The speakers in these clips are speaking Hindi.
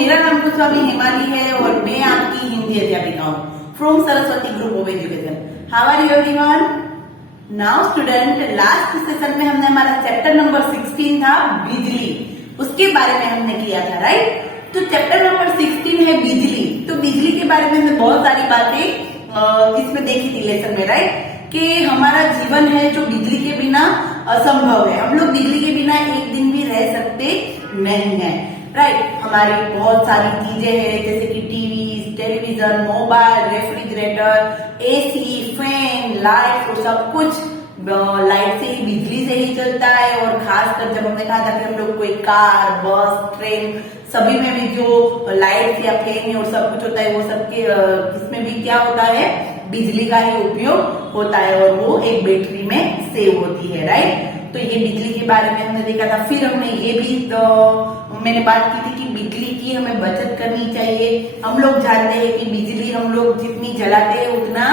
मेरा नाम गोस्वामी हेमाली है और मैं आपकी हिंदी अध्यापिका हूँ from Saraswati group of education. How are you everyone? Now student, last session में हमने हमारा चैप्टर नंबर 16 था बिजली, उसके बारे में हमने किया था, राइट। तो चैप्टर नंबर 16 है बिजली। तो बिजली के बारे में हमने बहुत सारी बातें इसमें देखी थी लेसन में, राइट, कि हमारा जीवन है जो बिजली के बिना असंभव है। हम लोग बिजली के बिना एक दिन भी रह सकते नहीं है, राइट। हमारी बहुत सारी चीजें हैं जैसे कि TV, television, mobile, refrigerator, AC, fan, light, वो सब कुछ लाइट से ही, बिजली से ही चलता है। और खासकर जब हमने कहा था कि हम लोग कोई कार, बस, ट्रेन, सभी में भी जो लाइट या फैन और सब कुछ होता है वो सबके इसमें भी क्या होता है, बिजली का ही उपयोग होता है और वो एक बैटरी में सेव होती है, राइट। तो ये बिजली के बारे में हमने देखा था। फिर हमने ये भी मैंने बात की थी कि बिजली की हमें बचत करनी चाहिए। हम लोग जानते हैं कि बिजली हम लोग जितनी जलाते हैं उतना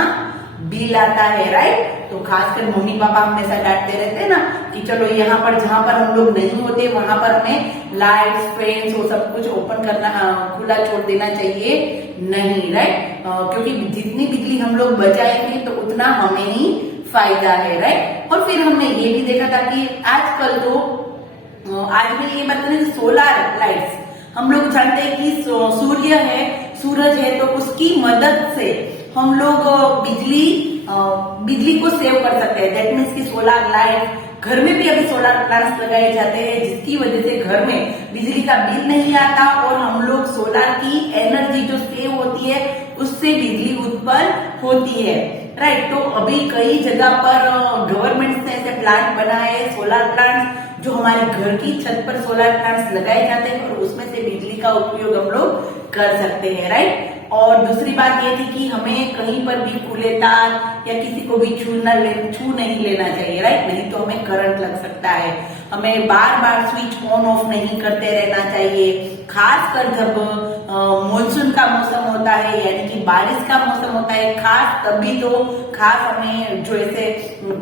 बिल आता है, राइट। तो खासकर मम्मी पापा हमेशा डांटते रहते हैं ना कि चलो यहाँ पर जहां पर हम लोग नहीं होते वहां पर हमें लाइट्स, फैंस वो सब कुछ ओपन करना, खुला छोड़ देना चाहिए नहीं, राइट। क्योंकि जितनी बिजली हम लोग बचाएंगे तो उतना हमें ही फायदा है, राइट। और फिर हमने ये भी देखा था कि आजकल तो आज भी ये बताने सोलर लाइट्स, हम लोग जानते हैं कि सूर्य है, सूरज है, तो उसकी मदद से हम लोग बिजली को सेव कर सकते हैं। दैट मीन्स की सोलर लाइट, घर में भी अभी सोलर प्लांट्स लगाए जाते हैं जिसकी वजह से घर में बिजली का बिल नहीं आता और हम लोग सोलर की एनर्जी जो सेव होती है उससे बिजली उत्पन्न होती है, राइट। तो अभी कई जगह पर गवर्नमेंट ने ऐसे प्लांट बनाए, सोलर प्लांट्स, जो हमारे घर की छत पर सोलर प्लांट्स लगाए जाते हैं और उसमें से बिजली का उपयोग हम लोग कर सकते हैं, राइट। और दूसरी बात ये थी कि हमें कहीं पर भी खुले तार या किसी को भी छू नहीं लेना चाहिए, राइट। नहीं तो हमें करंट लग सकता है। हमें बार बार स्विच ऑन ऑफ नहीं करते रहना चाहिए। खासकर जब मानसून का मौसम होता है यानी कि बारिश का मौसम होता है, खास तभी तो खास हमें जो ऐसे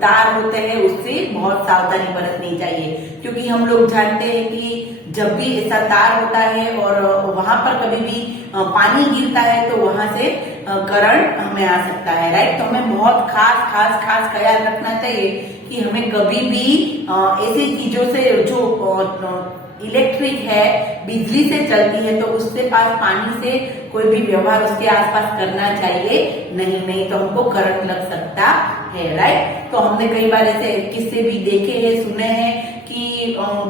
तार होते हैं उससे बहुत सावधानी बरतनी चाहिए। क्योंकि हम लोग जानते हैं कि जब भी ऐसा तार होता है और वहां पर कभी भी पानी गिरता है तो वहां से करंट हमें आ सकता है, राइट। तो हमें बहुत खास ख्याल रखना चाहिए कि हमें कभी भी ऐसी चीजों से जो इलेक्ट्रिक है, बिजली से चलती है, तो उससे पास पानी से कोई भी व्यवहार उसके आसपास करना चाहिए नहीं तो हमको करंट लग सकता है, राइट। तो हमने कई बार ऐसे किस्से भी देखे हैं, सुने हैं कि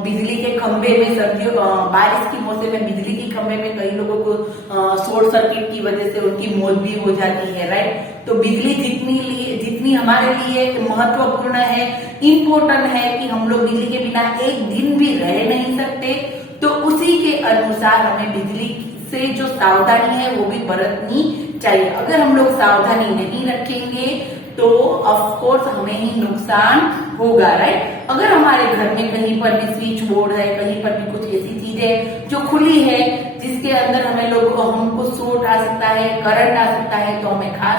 बिजली के खंभे में सर्दियों बारिश के मौसम में बिजली के खंभे में कई लोगों को शॉर्ट सर्किट की वजह से उनकी मौत भी हो जाती है, राइट। तो बिजली जितनी हमारे लिए महत्वपूर्ण है, इम्पोर्टेंट है कि हम लोग बिजली के बिना एक दिन भी रह नहीं सकते, तो उसी के अनुसार हमें बिजली से जो सावधानी है वो भी बरतनी चाहिए। अगर हम लोग सावधानी नहीं रखेंगे तो ऑफ कोर्स हमें ही नुकसान होगा, राइट। अगर हमारे घर में कहीं पर भी स्विच बोर्ड है, कहीं पर भी कुछ ऐसी चीज है जो खुली है जिसके अंदर हमको शॉर्ट आ सकता है, करंट आ सकता है, तो हमें खास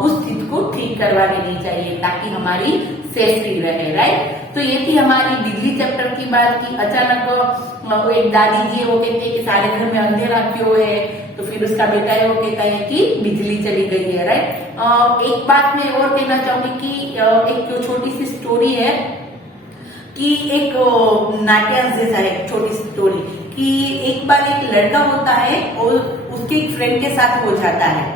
उस चीज को ठीक करवा देनी चाहिए ताकि हमारी सेफ्टी रहे, राइट। तो ये थी हमारी बिजली चैप्टर की बात की। अचानक वो एक दादी जी वो कहते हैं कि सारे घर में अंधेरा क्यों है, तो फिर उसका बेटा है वो कहता है कि बिजली चली गई है, राइट। एक बात मैं और कहना चाहूंगी कि एक छोटी सी स्टोरी है कि एक नाट्यांश जैसा है, छोटी सी स्टोरी कि एक बार एक लड़का होता है और उसके एक फ्रेंड के साथ हो जाता है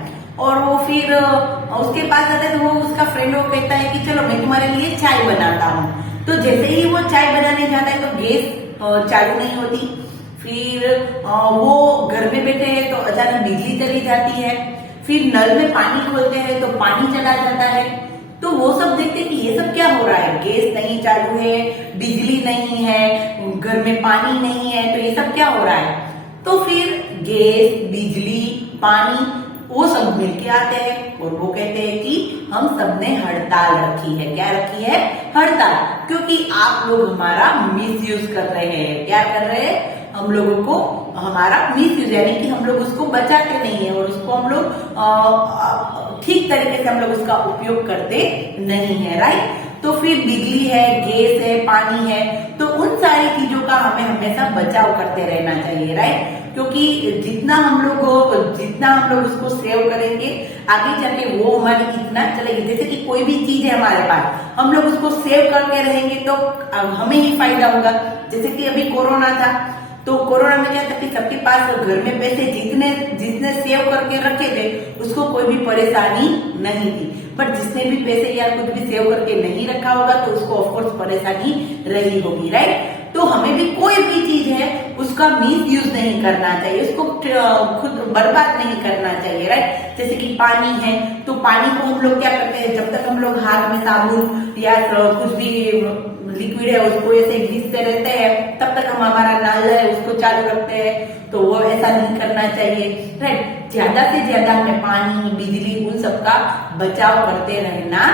और वो फिर उसके पास जाता है तो वो उसका फ्रेंड वो कहता है कि चलो मैं तुम्हारे लिए चाय बनाता हूँ। तो जैसे ही वो चाय बनाने जाता है तो गैस चालू नहीं होती। फिर वो घर में बैठे हैं तो अचानक बिजली चली जाती है। फिर नल में पानी खोलते हैं तो पानी चला जाता है। तो वो सब देखते हैं कि ये सब क्या हो रहा है, गैस नहीं चालू है, बिजली नहीं है, घर में पानी नहीं है, तो ये सब क्या हो रहा है। तो फिर गैस, बिजली, पानी वो सब मिलके आते हैं और वो कहते हैं कि हम सबने हड़ताल रखी है। क्या रखी है? हड़ताल। क्योंकि आप लोग हमारा मिस यूज कर रहे हैं। क्या कर रहे हैं? हम लोगों को हमारा मिस यूज यानी कि हम लोग उसको बचाते नहीं है और उसको हम लोग ठीक तरीके से हम लोग उसका उपयोग करते नहीं है, राइट। तो फिर बिजली है, गैस है, पानी है, तो उन सारी चीजों का हमें हमेशा बचाव करते रहना चाहिए, राइट। क्योंकि जितना हम लोग उसको सेव करेंगे आगे जाके वो हमारी इतना चलेगी। जैसे कि कोई भी चीज है हमारे पास, हम लोग उसको सेव करके रहेंगे तो हमें ही फायदा होगा। जैसे कि अभी कोरोना था, तो कोरोना में क्या था कि सबके पास घर में पैसे जितने सेव करके रखे थे उसको कोई भी परेशानी नहीं थी, बट जिसने भी पैसे या कुछ भी सेव करके नहीं रखा होगा तो उसको ऑफकोर्स परेशानी रही होगी, राइट। तो हमें भी कोई भी चीज है उसका मिस यूज नहीं करना चाहिए, उसको खुद बर्बाद नहीं करना चाहिए, राइट। जैसे कि पानी है, तो पानी को हम लोग क्या करते हैं, जब तक हम लोग हाथ में साबुन या कुछ भी लिक्विड है उसको ऐसे घिसते रहते हैं तब तक हम हमारा नल है उसको चालू रखते हैं, तो वो ऐसा नहीं करना चाहिए, राइट। ज्यादा से ज्यादा हमें पानी, बिजली, उन सबका बचाव करते रहना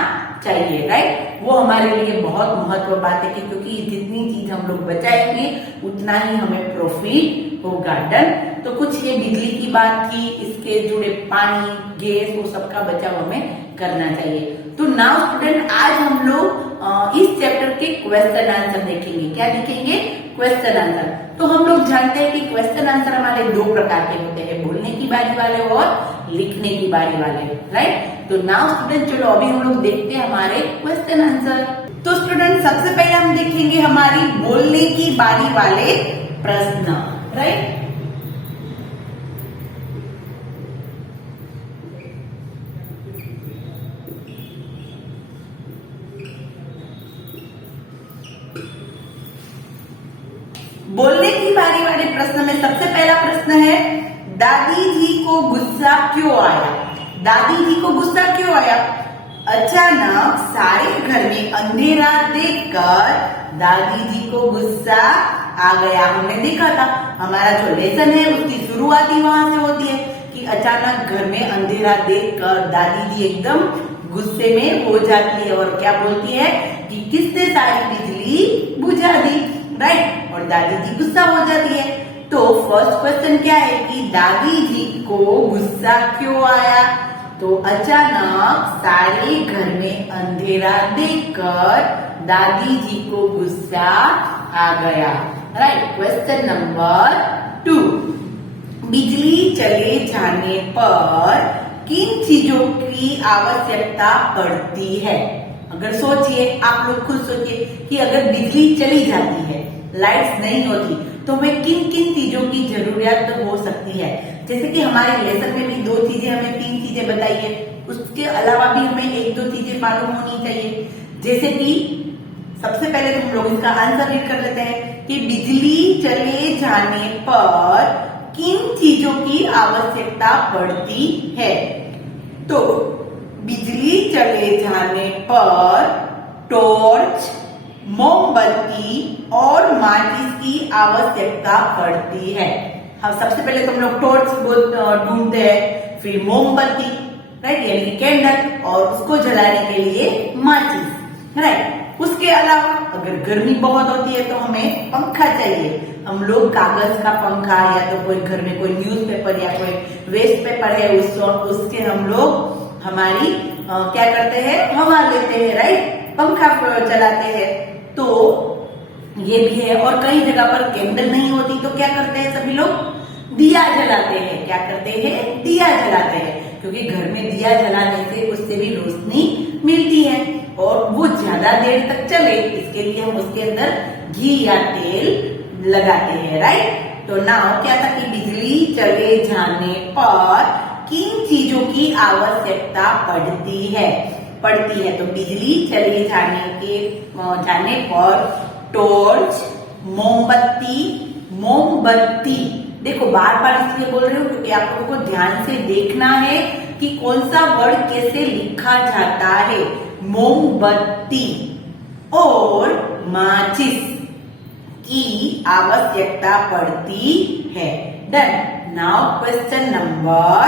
चाहिए, राइट। वो हमारे लिए बहुत महत्व बात है क्योंकि जितनी चीज हम लोग बचाएंगे उतना ही हमें प्रॉफिट होगा, डन। तो कुछ ये बिजली की बात थी, इसके जुड़े पानी, गैस, वो सबका बचाव हमें करना चाहिए। तो नाउ स्टूडेंट, आज हम लोग इस चैप्टर के क्वेश्चन आंसर देखेंगे। क्या देखेंगे? Question answer. तो हम लोग जानते हैं कि क्वेश्चन आंसर हमारे दो प्रकार के होते हैं, बोलने की बारी वाले और लिखने की बारी वाले, राइट। तो नाउ स्टूडेंट, चलो अभी हम लोग देखते हैं हमारे क्वेश्चन आंसर। तो स्टूडेंट, सबसे पहले हम देखेंगे हमारी बोलने की बारी वाले प्रश्न, राइट। बोलने की बारी वाले प्रश्न में सबसे पहला प्रश्न है, दादी जी को गुस्सा क्यों आया? दादी जी को गुस्सा क्यों आया? अचानक सारे घर में अंधेरा देखकर दादी जी को गुस्सा आ गया। हमने देखा था, हमारा जो लेसन है उसकी शुरुआत ही वहां से होती है कि अचानक घर में अंधेरा देखकर दादी जी एकदम गुस्से में हो जाती है और क्या बोलती है कि किसने सारी बिजली बुझा दी, राइट। और दादी जी गुस्सा हो जाती है। तो फर्स्ट क्वेश्चन क्या है कि दादी जी को गुस्सा क्यों आया? तो अचानक सारे घर में अंधेरा देखकर दादी जी को गुस्सा आ गया, राइट। क्वेश्चन नंबर 2, बिजली चले जाने पर किन चीजों की आवश्यकता पड़ती है? अगर सोचिए, आप लोग खुद सोचिए कि अगर बिजली चली जाती है, लाइट्स नहीं होती, तो हमें किन किन चीजों की जरूरत हो सकती है। जैसे कि हमारे लेसन में भी 2 चीजें, हमें 3 चीजें बताई है, उसके अलावा भी हमें 1-2 चीजें मालूम होनी चाहिए। जैसे कि सबसे पहले तो हम लोग इसका आंसर रीड कर लेते हैं कि बिजली चले जाने पर किन चीजों की आवश्यकता पड़ती है। तो बिजली चले जाने पर टॉर्च, मोमबत्ती और माचिस की आवश्यकता पड़ती है। हाँ, सबसे पहले तो हम लोग टॉर्च ढूंढते हैं, फिर मोमबत्ती, राइट, यानी कि कैंडल, और उसको जलाने के लिए माचिस, राइट। उसके अलावा अगर गर्मी बहुत होती है तो हमें पंखा चाहिए। हम लोग कागज का पंखा या तो कोई घर में कोई न्यूज़पेपर या कोई वेस्ट पेपर है उसके हम लोग हमारी क्या करते हैं, हवा लेते हैं, राइट, पंखा चलाते हैं। तो ये भी है। और कई जगह पर कैंडल नहीं होती तो क्या करते हैं सभी लोग? दिया जलाते हैं। क्या करते हैं? दिया जलाते हैं, क्योंकि घर में दिया जलाने से उससे भी रोशनी मिलती है और वो ज्यादा देर तक चले, इसके लिए हम उसके अंदर घी या तेल लगाते हैं, राइट। तो नाउ क्या था कि बिजली चले जाने पर किन चीजों की आवश्यकता पड़ती है? तो बिजली चले जाने पर टॉर्च, मोमबत्ती। देखो, बार बार इसलिए बोल रही हूँ क्योंकि आप लोगों को ध्यान से देखना है कि कौन सा वर्ड कैसे लिखा जाता है। मोमबत्ती और माचिस की आवश्यकता पड़ती है। Done. Now question number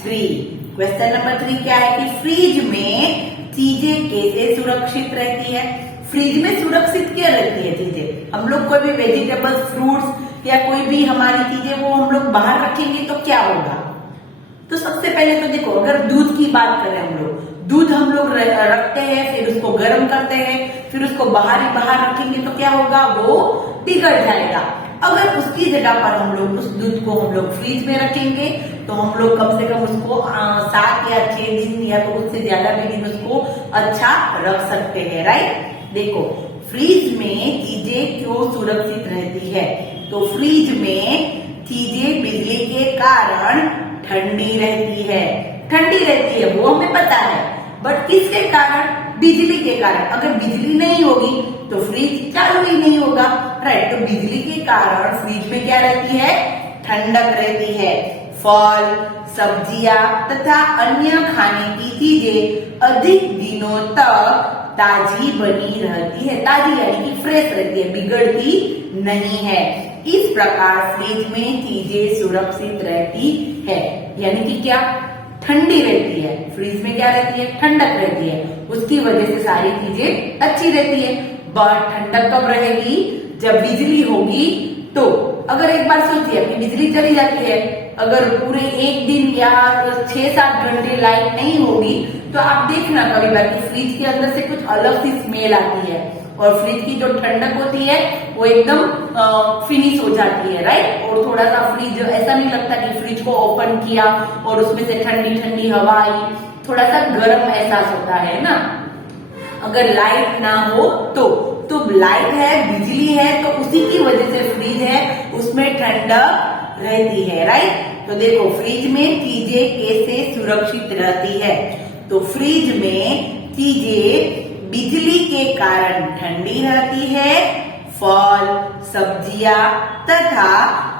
3। Question number 3 क्या है कि फ्रिज में चीजें कैसे सुरक्षित रहती है? फ्रिज में सुरक्षित क्या रहती है चीजें? हम लोग कोई भी वेजिटेबल्स, फ्रूट्स या कोई भी हमारी चीजें वो हम लोग बाहर रखेंगे तो क्या होगा? तो सबसे पहले तो देखो, अगर दूध की बात करें, हम लोग दूध रखते हैं, फिर उसको गर्म करते हैं, फिर उसको बाहर रखेंगे तो क्या होगा? वो पिघल जाएगा। अगर उसकी जगह पर हम लोग उस दूध को हम लोग फ्रिज में रखेंगे तो हम लोग कम से कम उसको 7 या 6 दिन या तो उससे ज्यादा भी दिन उसको अच्छा रख सकते हैं, राइट। देखो फ्रिज में चीजें क्यों सुरक्षित रहती है, तो फ्रिज में चीजें बिजली के कारण ठंडी रहती है वो हमें पता है, बट किसके कारण, बिजली के कारण। अगर बिजली नहीं होगी तो फ्रिज चालू ही नहीं होगा, राइट। तो बिजली के कारण फ्रिज में क्या रहती है, ठंडक रहती है। फल, सब्जियां तथा अन्य खाने की चीजें अधिक दिनों तक ताजी बनी रहती है, ताजी यानी कि फ्रेश रहती है, बिगड़ती नहीं है। इस प्रकार फ्रिज में चीजें सुरक्षित रहती है, यानी कि क्या, ठंडी रहती है। फ्रिज में क्या रहती है, ठंडक रहती है, उसकी वजह से सारी चीजें अच्छी रहती है। बट ठंडक कब रहेगी, जब बिजली होगी। तो अगर एक बार सोचिए कि बिजली चली जाती है, अगर पूरे एक दिन या 6-7 घंटे लाइट नहीं होगी तो आप देखना कभी बार कि फ्रिज के अंदर से कुछ अलग सी स्मेल आती है और फ्रिज की जो ठंडक होती है वो एकदम फिनिश हो जाती है, राइट। और थोड़ा सा फ्रिज ऐसा नहीं लगता कि फ्रिज को ओपन किया और उसमें से ठंडी ठंडी हवा आई, थोड़ा सा गर्म एहसास होता है ना। अगर लाइट ना हो तो लाइट है, बिजली है, तो उसी की वजह से फ्रिज है, उसमें ठंडक रहती है, राइट। तो देखो फ्रिज में चीजें कैसे सुरक्षित रहती है, तो फ्रिज में चीजें बिजली के कारण ठंडी रहती है। फल, सब्जियां तथा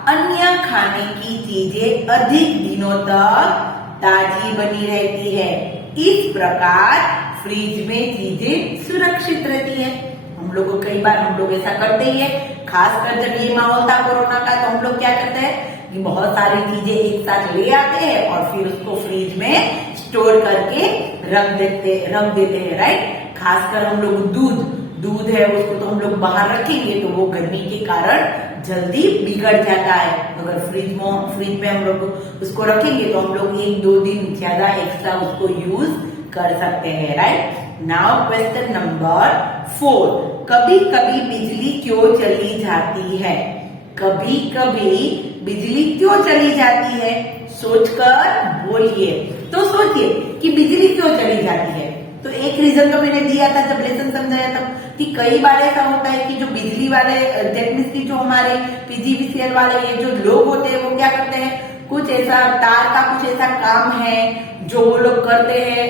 अन्य खाने की चीजें अधिक दिनों तक ताजी बनी रहती है। इस प्रकार फ्रिज में चीजें सुरक्षित रहती है। हम लोग को कई बार हम लोग ऐसा करते ही है, खासकर जब ये माहौल था कोरोना का, तो हम लोग क्या करते हैं कि बहुत सारी चीजें एक साथ ले आते हैं और फिर उसको फ्रिज में स्टोर करके रख देते हैं, राइट। खासकर हम लोग दूध है, उसको तो हम लोग बाहर रखेंगे तो वो गर्मी के कारण जल्दी बिगड़ जाता है। अगर फ्रिज में हम लोग उसको रखेंगे तो हम लोग 1-2 दिन ज्यादा एक्स्ट्रा उसको यूज कर सकते हैं, राइट। नाउ क्वेश्चन नंबर 4, कभी कभी बिजली क्यों चली जाती है, कभी कभी बिजली क्यों चली जाती है, सोचकर बोलिए। तो सोचिए कि बिजली क्यों चली जाती है, तो एक रीजन तो मैंने दिया था जब लेसन समझाया था कि कई बार ऐसा होता है कि जो बिजली वाले दैट मींस की जो हमारे पीजीवीसीएल वाले ये जो लोग होते हैं वो क्या करते हैं, कुछ ऐसा तार का कुछ ऐसा काम है जो वो लोग करते हैं,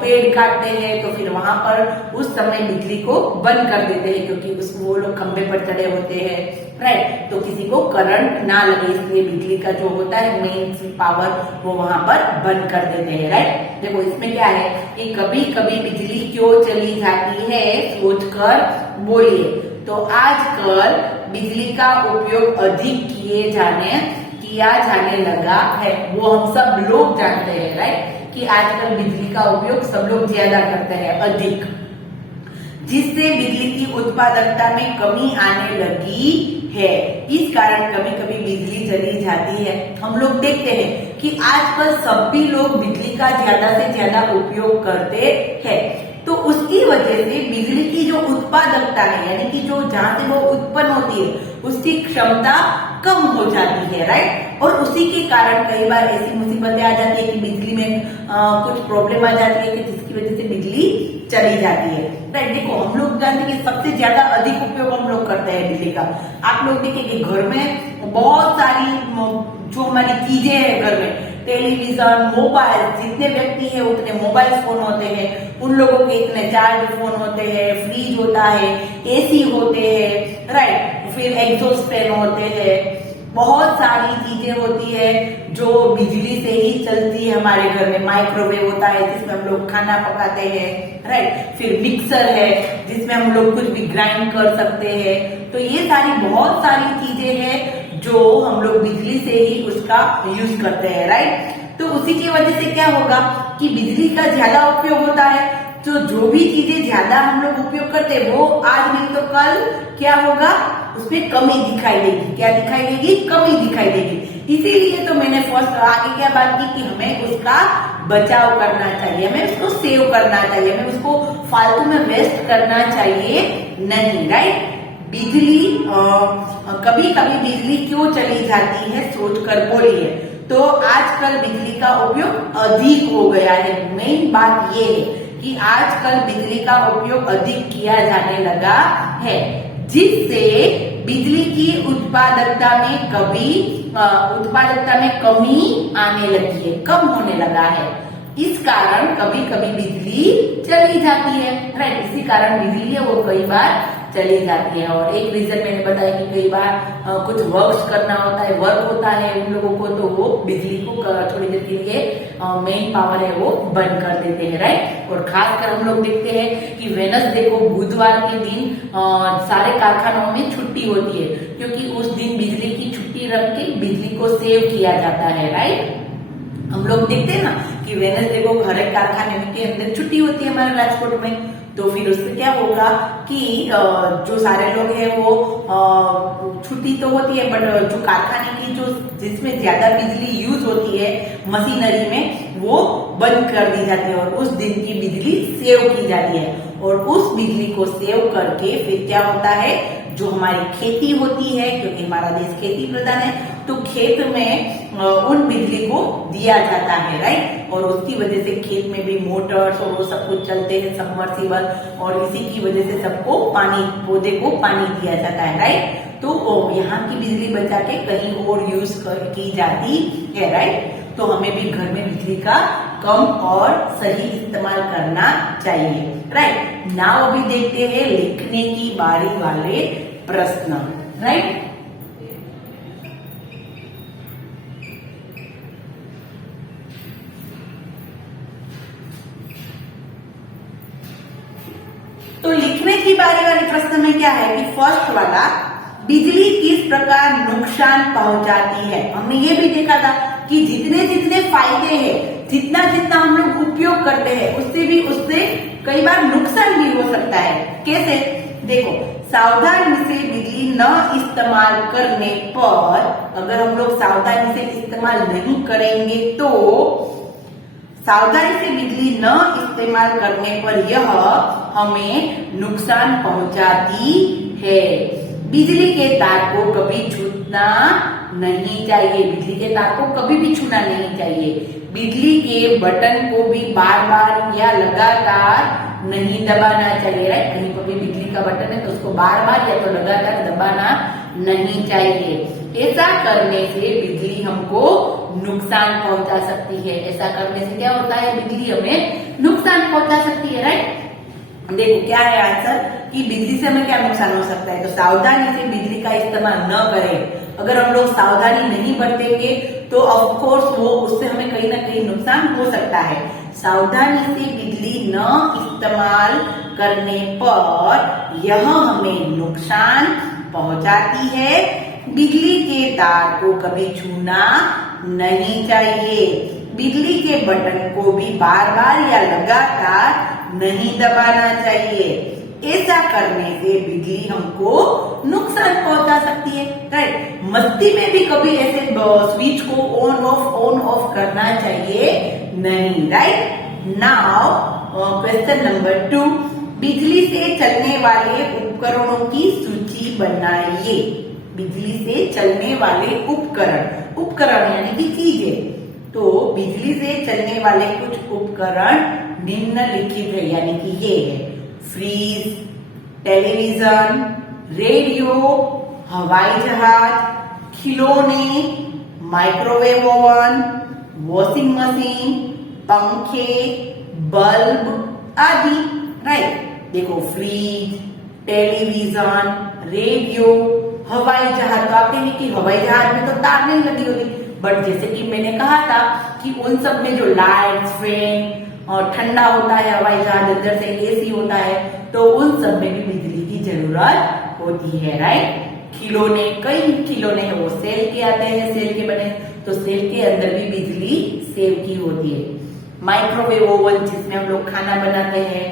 पेड़ काटते हैं, तो फिर वहां पर उस समय बिजली को बंद कर देते हैं क्योंकि उसको वो लोग खंभे पर चढ़े होते हैं, राइट। तो किसी को करंट ना लगे इसलिए बिजली का जो होता है मेन पावर वो वहां पर बंद कर देते हैं, राइट। देखो इसमें क्या है कि कभी कभी बिजली क्यों चली जाती है, सोचकर बोलिए। तो आजकल बिजली का उपयोग अधिक किया जाने लगा है, वो हम सब लोग जानते हैं, राइट, कि आजकल बिजली का उपयोग सब लोग ज्यादा करते हैं, अधिक, जिससे बिजली की उत्पादकता में कमी आने लगी है। इस कारण कभी कभी बिजली चली जाती है। हम लोग देखते हैं कि आजकल सभी लोग बिजली का ज्यादा से ज्यादा उपयोग करते हैं, तो उसकी वजह से बिजली की जो उत्पादकता है यानी कि जो जहां से वो उत्पन्न होती है उसकी क्षमता कम हो जाती है, राइट। और उसी के कारण कई बार ऐसी मुसीबतें आ जाती है कि बिजली में कुछ प्रॉब्लम आ जाती है कि जिसकी वजह से बिजली चली जाती है, राइट। देखो हम लोग जानते हैं कि सबसे ज्यादा अधिक उपयोग हम लोग करते हैं बिजली का। आप लोग देखिए कि घर में बहुत सारी जो हमारी चीजें हैं घर में, टेलीविजन, मोबाइल, जितने व्यक्ति है उतने मोबाइल फोन होते हैं, उन लोगों के इतने चार्ज फोन होते हैं, फ्रिज होता है, एसी होते हैं, राइट, फिर एग्जॉस्ट फैन होते हैं, बहुत सारी चीजें होती है जो बिजली से ही चलती है हमारे घर में। माइक्रोवेव होता है जिसमें हम लोग खाना पकाते हैं, राइट, फिर मिक्सर है जिसमें हम लोग कुछ भी ग्राइंड कर सकते हैं। तो ये सारी बहुत सारी चीजें हैं जो हम लोग बिजली से ही उसका यूज करते हैं, राइट। तो उसी की वजह से क्या होगा कि बिजली का ज्यादा उपयोग होता है, तो जो भी चीजें ज्यादा हम लोग उपयोग करते हैं वो आज नहीं तो कल क्या होगा, उसमें कमी दिखाई देगी। क्या दिखाई देगी? कमी दिखाई देगी। इसीलिए तो मैंने फर्स्ट आगे क्या बात की कि हमें उसका बचाव करना चाहिए, हमें उसको सेव करना चाहिए, हमें उसको फालतू में वेस्ट करना चाहिए नहीं, राइट। बिजली कभी कभी बिजली क्यों चली जाती है, सोचकर बोलिए। तो आजकल बिजली का उपयोग अधिक हो गया है। मेन बात ये है कि आजकल बिजली का उपयोग अधिक किया जाने लगा है, जिससे बिजली की उत्पादकता में कमी आने लगी है, कम होने लगा है। इस कारण कभी कभी बिजली चली जाती है, राइट। इसी कारण बिजली है वो कई बार चली जाती है। और एक रीजन मैंने बताया कि कई बार कुछ वर्क होता है उन लोगों को, तो वो बिजली को थोड़ी देर के लिए मेन पावर है वो बंद कर देते हैं, राइट। और खासकर हम लोग देखते हैं कि वेनसडे को, बुधवार के दिन सारे कारखानों में छुट्टी होती है, क्योंकि उस दिन बिजली की छुट्टी रख के बिजली को सेव किया जाता है, राइट। हम लोग देखते हैं ना कि वेनसडे को हर एक कारखाने में के अंदर छुट्टी होती है हमारे राजकोट में। तो फिर उससे क्या होगा कि जो सारे लोग हैं वो छुट्टी तो होती है, बट जो कारखाने की जिसमें ज्यादा बिजली यूज होती है मशीनरी में, वो बंद कर दी जाती है और उस दिन की बिजली सेव की जाती है। और उस बिजली को सेव करके फिर क्या होता है, जो हमारी खेती होती है, क्योंकि हमारा देश खेती प्रधान है, तो खेत में उन बिजली को दिया जाता है, राइट। और उसकी वजह से खेत में भी मोटर्स और वो सब कुछ चलते हैं, सबमर्सिबल, और इसी की वजह से सबको पौधे को पानी दिया जाता है, राइट। तो यहाँ की बिजली बचा के कहीं और यूज की जाती है, राइट। तो हमें भी घर में बिजली का कम और सही इस्तेमाल करना चाहिए, राइट। नाउ अभी देखते हैं लिखने की बारी वाले प्रश्न, राइट। तो लिखने की बारी वाले प्रश्न में क्या है कि फर्स्ट वाला, बिजली किस प्रकार नुकसान पहुंचाती है। हमने ये भी देखा था कि जितने जितने फायदे हैं, जितना जितना हम लोग उपयोग करते हैं, उससे कई बार नुकसान भी हो सकता है। कैसे, देखो, सावधानी से बिजली न इस्तेमाल करने पर, अगर हम लोग सावधानी से इस्तेमाल नहीं करेंगे तो, सावधानी से बिजली न इस्तेमाल करने पर यह हमें नुकसान पहुंचाती है। बिजली के तार को कभी छूना नहीं चाहिए, बिजली के तार को कभी भी छूना नहीं चाहिए। बिजली के बटन को भी बार बार या लगातार नहीं दबाना चाहिए, राइट। कहीं पर भी बिजली का बटन है तो उसको बार बार या तो लगातार दबाना नहीं चाहिए। ऐसा करने से बिजली हमको नुकसान पहुंचा सकती है। ऐसा करने से क्या होता है, बिजली हमें नुकसान पहुंचा सकती है, राइट। देखो क्या है आंसर कि बिजली से हमें क्या नुकसान हो सकता है। तो सावधानी से बिजली का इस्तेमाल न करें। अगर हम लोग सावधानी नहीं बरतेंगे तो ऑफ कोर्स वो उससे हमें कहीं ना कहीं नुकसान हो सकता है। सावधानी से बिजली न इस्तेमाल करने पर यह हमें नुकसान पहुंचाती है। बिजली के तार को कभी छूना नहीं चाहिए। बिजली के बटन को भी बार बार या लगातार नहीं दबाना चाहिए। ऐसा करने से बिजली हमको नुकसान पहुंचा सकती है, राइट। मस्ती में भी कभी ऐसे स्विच को ऑन ऑफ करना चाहिए नहीं, राइट। नाउ क्वेश्चन नंबर 2, बिजली से चलने वाले उपकरणों की सूची बनाइए। बिजली से चलने वाले उपकरण यानी कि चीजें। तो बिजली से चलने वाले कुछ उपकरण निम्नलिखित है, यानी कि ये है, फ्रीज, टेलीविजन, रेडियो, हवाई जहाज, खिलौने, माइक्रोवेव ओवन, वॉशिंग मशीन, पंखे, बल्ब आदि, राइट। देखो, फ्रीज, टेलीविजन, रेडियो, हवाई जहाज। तो आप कहेंगे कि हवाई जहाज में तो तार नहीं लगी होगी, बट जैसे कि मैंने कहा था कि उन सब में जो लाइट्स, फैन और ठंडा होता है हवाई जहाज, अंदर से एसी होता है, तो उन सब में भी बिजली की जरूरत होती है, राइट। खिलौने, कई खिलौने हैं वो सेल के आते हैं, सेल के बने, तो सेल के अंदर भी बिजली सेव की होती है। माइक्रोवेव ओवन जिसमें हम लोग खाना बनाते हैं,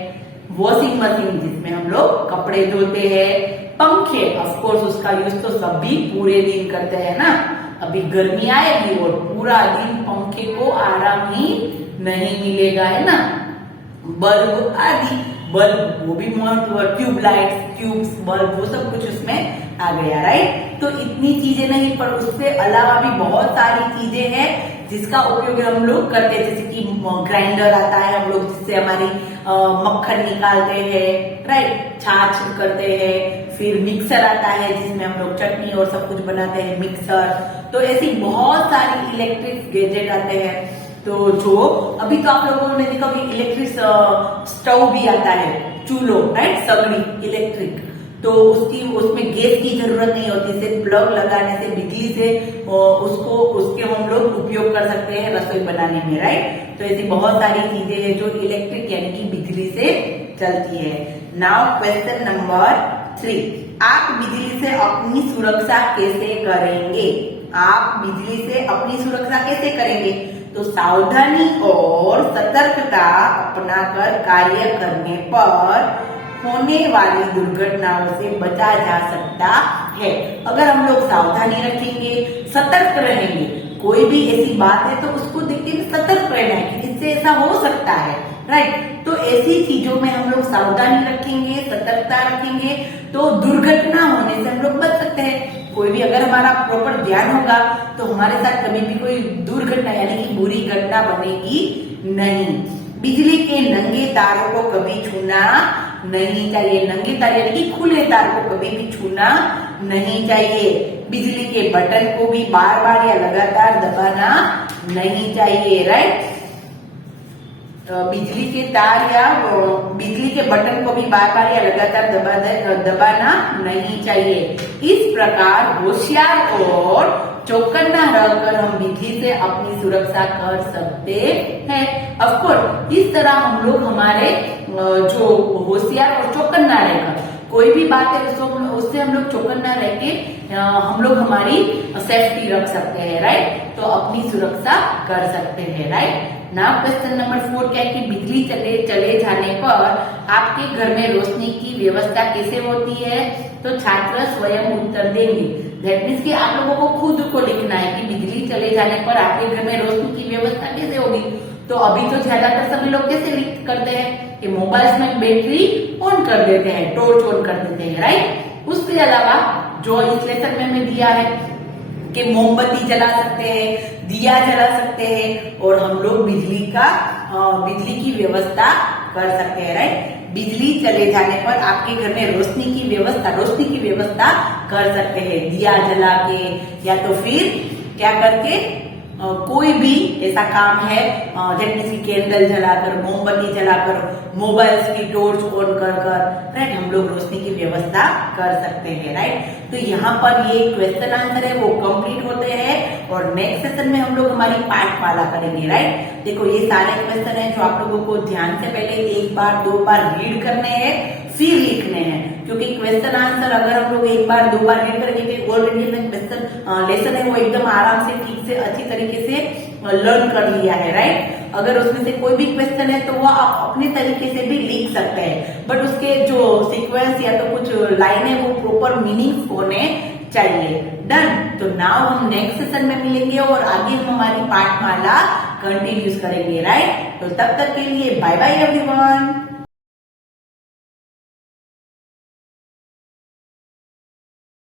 वॉशिंग मशीन जिसमें हम लोग कपड़े धोते हैं, पंखे, ऑफ कोर्स उसका यूज तो सभी पूरे दिन करते हैं ना। अभी गर्मी आएगी और पूरा दिन पंखे को आराम ही नहीं मिलेगा, है ना। बल्ब आदि, बल्ब वो भी ट्यूब लाइट्स, ट्यूब्स, बल्ब वो सब कुछ उसमें आ गया, राइट। तो इतनी चीजें नहीं, पर उसके अलावा भी बहुत सारी चीजें हैं जिसका उपयोग हम लोग करते हैं, जैसे कि ग्राइंडर आता है हम लोग जिससे हमारी मक्खन निकालते हैं, राइट, छाछ करते हैं। फिर मिक्सर आता है जिसमें हम लोग चटनी और सब कुछ बनाते हैं, मिक्सर। तो ऐसी बहुत सारी इलेक्ट्रिक गैजेट आते हैं। तो जो अभी तो आप लोगों ने देखा कि इलेक्ट्रिक स्टोव भी आता है, चूल्हो, राइट, सगड़ी इलेक्ट्रिक। तो उसमें गैस की जरूरत नहीं होती, सिर्फ प्लग लगाने से बिजली से उसके हम लोग उपयोग कर सकते हैं रसोई बनाने में, राइट। तो ऐसी बहुत सारी चीजें हैं जो इलेक्ट्रिक यानी कि बिजली से चलती है। नाउ क्वेश्चन नंबर 3, आप बिजली से अपनी सुरक्षा कैसे करेंगे? आप बिजली से अपनी सुरक्षा कैसे करेंगे? तो सावधानी और सतर्कता अपनाकर कार्य करने पर होने वाली दुर्घटनाओं से बचा जा सकता है। अगर हम लोग सावधानी रखेंगे, सतर्क रहेंगे, कोई भी ऐसी बात है तो उसको देख के सतर्क रहना है कि इससे ऐसा हो सकता है, राइट। तो ऐसी चीजों में हम लोग सावधानी रखेंगे, सतर्कता रखेंगे तो दुर्घटना होने से हम लोग बच सकते हैं। कोई भी अगर हमारा प्रॉपर ध्यान होगा तो हमारे साथ कभी भी कोई दुर्घटना यानी कि बुरी घटना बनेगी नहीं। बिजली के नंगे तारों को कभी छूना नहीं चाहिए। नंगे तार यानी कि खुले तार को कभी भी छूना नहीं चाहिए। बिजली के बटन को भी बार बार या लगातार दबाना नहीं चाहिए, राइट। बिजली के तार या बिजली के बटन को भी बार बार या लगातार दबाना नहीं चाहिए। इस प्रकार होशियार और चौकन्ना रहकर हम बिजली से अपनी सुरक्षा कर सकते हैं। ऑफकोर्स इस तरह हम लोग हमारे जो होशियार और चौकन्ना रहकर कोई भी बात है उससे हम लोग चौकन्ना रह के हम लोग हमारी सेफ्टी रख सकते हैं, राइट। तो अपनी सुरक्षा कर सकते हैं, राइट। नाउ क्वेश्चन नंबर 4 क्या है कि बिजली चले जाने पर आपके घर में रोशनी की व्यवस्था कैसे होती है? तो छात्र स्वयं उत्तर देंगे। दैट मीन्स कि आप लोगों को खुद को लिखना है कि बिजली चले जाने पर आपके घर में रोशनी की व्यवस्था कैसे होगी। तो अभी तो ज्यादातर सभी लोग कैसे करते हैं कि मोबाइल में बैटरी ऑन कर देते हैं, टॉर्च ऑन कर देते हैं, राइट। उसके अलावा जो इस लेसन में मैं दिया है कि मोमबत्ती जला सकते हैं, दिया जला सकते हैं और हम लोग बिजली की व्यवस्था कर सकते हैं, राइट। बिजली चले जाने पर आपके घर में रोशनी की व्यवस्था कर सकते हैं, दिया जला के या तो फिर क्या करके कोई भी ऐसा काम है जैसे कैंडल जलाकर, मोमबत्ती जलाकर, मोबाइल की टॉर्च ऑन कर राइट, हम लोग रोशनी की व्यवस्था कर सकते हैं, राइट। तो यहाँ पर ये क्वेश्चन आंसर है वो कंप्लीट होते हैं और नेक्स्ट सेशन में हम लोग हमारी पाठमाला करेंगे, राइट। देखो ये सारे क्वेश्चन है जो आप लोगों को ध्यान से पहले 1 बार 2 बार रीड करने हैं फिर लिखने हैं, क्योंकि क्वेश्चन आंसर अगर हम लोग 1 बार 2 बार रीड करेंगे ऑलरेडी क्वेश्चन लेसन है वो एकदम आराम से ठीक से अच्छी तरीके से लर्न कर लिया है, राइट। अगर उसमें से कोई भी क्वेश्चन है तो वो आप अपने तरीके से भी लिख सकते हैं, बट उसके जो सीक्वेंस या तो कुछ लाइन है वो प्रॉपर मीनिंग होने चाहिए। डन। तो नाउ हम नेक्स्ट सेशन में मिलेंगे और आगे हम हमारी पाठमाला कंटिन्यूज करेंगे, राइट। तो तब तक के लिए बाय बाय एवरीवन।